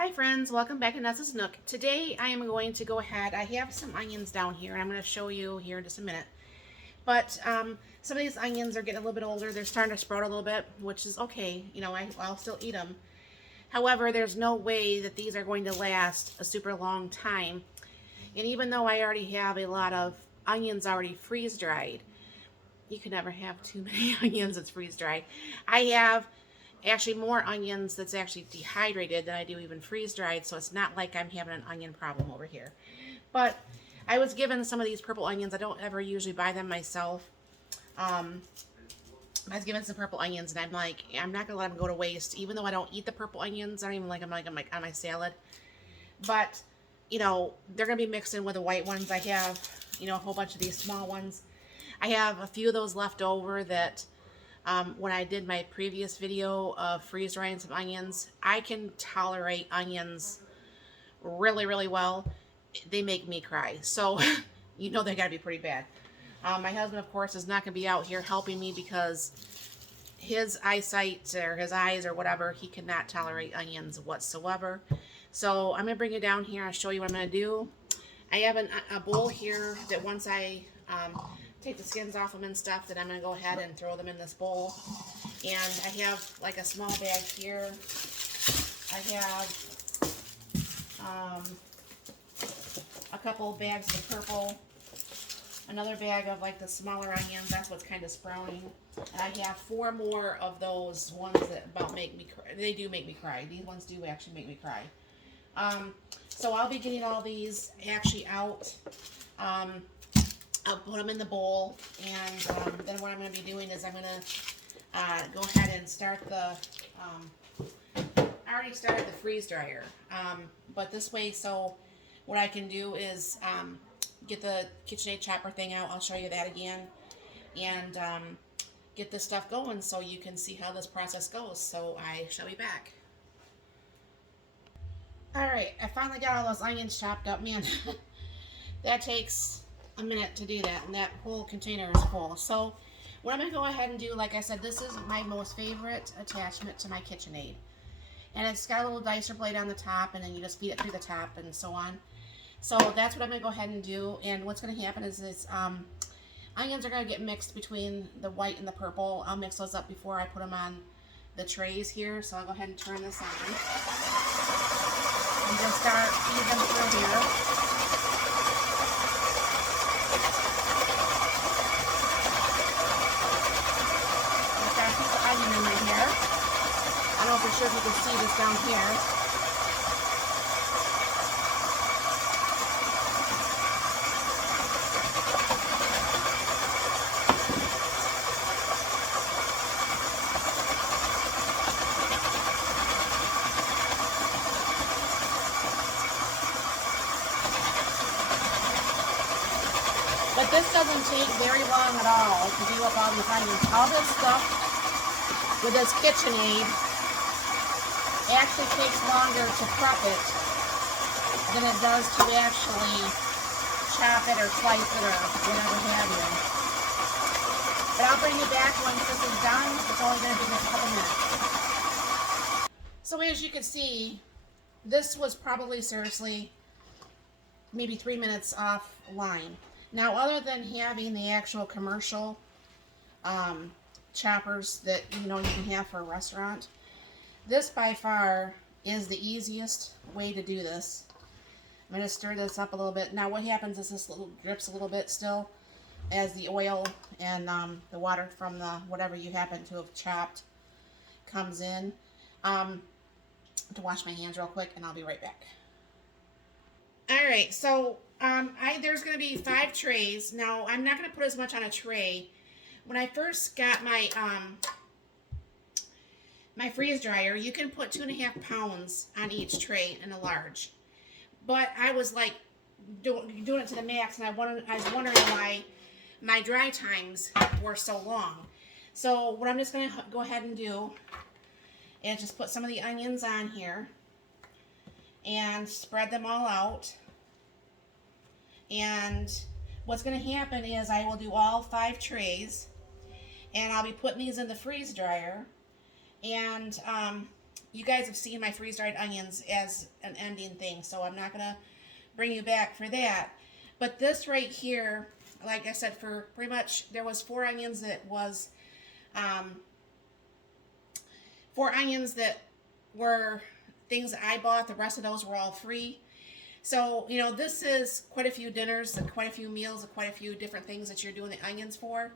Hi friends, welcome back to Nessa's Nook. Today I am going to go ahead, I have some onions down here and I'm going to show you here in just a minute. But some of these onions are getting a little bit older, they're starting to sprout a little bit, which is okay, you know, I'll still eat them. However, there's no way that these are going to last a super long time. And even though I already have a lot of onions already freeze dried, you can never have too many onions that's freeze dried. I have actually more onions that's actually dehydrated than I do even freeze dried, so it's not like I'm having an onion problem over here. But I was given some of these purple onions. I don't ever usually buy them myself. I was given some purple onions and I'm like, I'm not gonna let them go to waste. Even though I don't eat the purple onions, I don't even like them like on my salad. But you know, they're gonna be mixed in with the white ones. I have, you know, a whole bunch of these small ones. I have a few of those left over that when I did my previous video of freeze drying some onions, I can tolerate onions really, really well. They make me cry. So, you know they gotta be pretty bad. My husband, of course, is not gonna be out here helping me because his eyesight or his eyes or whatever, he cannot tolerate onions whatsoever. So I'm gonna bring you down here and show you what I'm gonna do. I have a bowl here that once I take the skins off them and stuff, that I'm going to go ahead and throw them in this bowl. And I have like a small bag here. I have a couple bags of purple, another bag of like the smaller onions, that's what's kind of sprouting. And I have 4 more of those ones that about make me cry. They do make me cry. These ones do actually make me cry. So I'll be getting all these actually out. I'll put them in the bowl, and then what I'm going to be doing is I'm going to go ahead and start the, I already started the freeze dryer, but this way, so what I can do is get the KitchenAid chopper thing out. I'll show you that again, and get this stuff going so you can see how this process goes. So I shall be back. Alright, I finally got all those onions chopped up. Man, that takes a minute to do that, and that whole container is full. So what I'm going to go ahead and do, like I said, this is my most favorite attachment to my KitchenAid. And it's got a little dicer blade on the top, and then you just feed it through the top and so on. So that's what I'm going to go ahead and do. And what's going to happen is this, onions are going to get mixed between the white and the purple. I'll mix those up before I put them on the trays here. So I'll go ahead and turn this on. And just start feeding them through here. Onion in my hair. I don't know for sure if you can see this down here. But this doesn't take very long at all to do up all these onions. All this stuff with this KitchenAid actually takes longer to prep it than it does to actually chop it or slice it or whatever have you. But I'll bring you back once this is done. It's only going to be a couple minutes. So as you can see, this was probably seriously maybe 3 minutes offline. Now, other than having the actual commercial choppers that you can have for a restaurant, this by far is the easiest way to do this. I'm going to stir this up a little bit. Now what happens is this little drips a little bit still as the oil and the water from the whatever you happen to have chopped comes in. To wash my hands real quick and I'll be right back. Alright, so there's going to be 5 trays. Now I'm not going to put as much on a tray. When I first got my my freeze dryer, you can put 2.5 pounds on each tray in a large. But I was like doing it to the max, and I was wondering why my dry times were so long. So what I'm just going to go ahead and do is just put some of the onions on here and spread them all out. And what's going to happen is I will do all 5 trays, and I'll be putting these in the freeze dryer. And you guys have seen my freeze-dried onions as an ending thing, so I'm not going to bring you back for that. But this right here, like I said, for pretty much, there was 4 onions that was, 4 onions that were things that I bought. The rest of those were all free. So, you know, this is quite a few dinners and quite a few meals and quite a few different things that you're doing the onions for.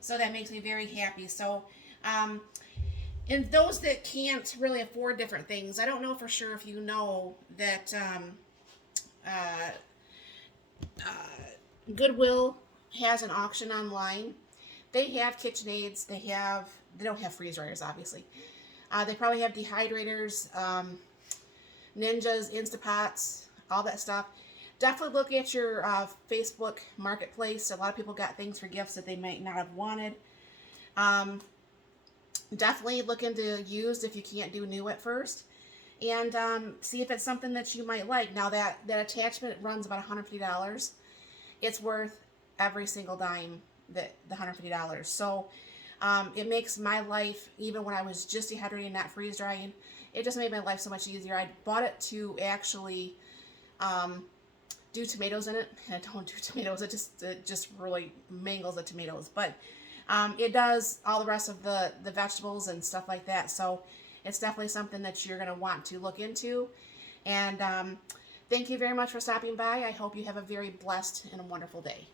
So that makes me very happy. So, and those that can't really afford different things, I don't know for sure if you know that Goodwill has an auction online. They have KitchenAids. They don't have freeze dryers, obviously. They probably have dehydrators, Ninjas, Instapots, all that stuff. Definitely look at your Facebook marketplace. A lot of people got things for gifts that they might not have wanted. Definitely look into used if you can't do new at first. And see if it's something that you might like. Now that attachment runs about $150. It's worth every single dime, the $150. So it makes my life, even when I was just dehydrating, not freeze drying, it just made my life so much easier. I bought it to actually do tomatoes in it, and I don't do tomatoes. It just really mangles the tomatoes, but it does all the rest of the vegetables and stuff like that. So it's definitely something that you're going to want to look into. And thank you very much for stopping by. I hope you have a very blessed and a wonderful day.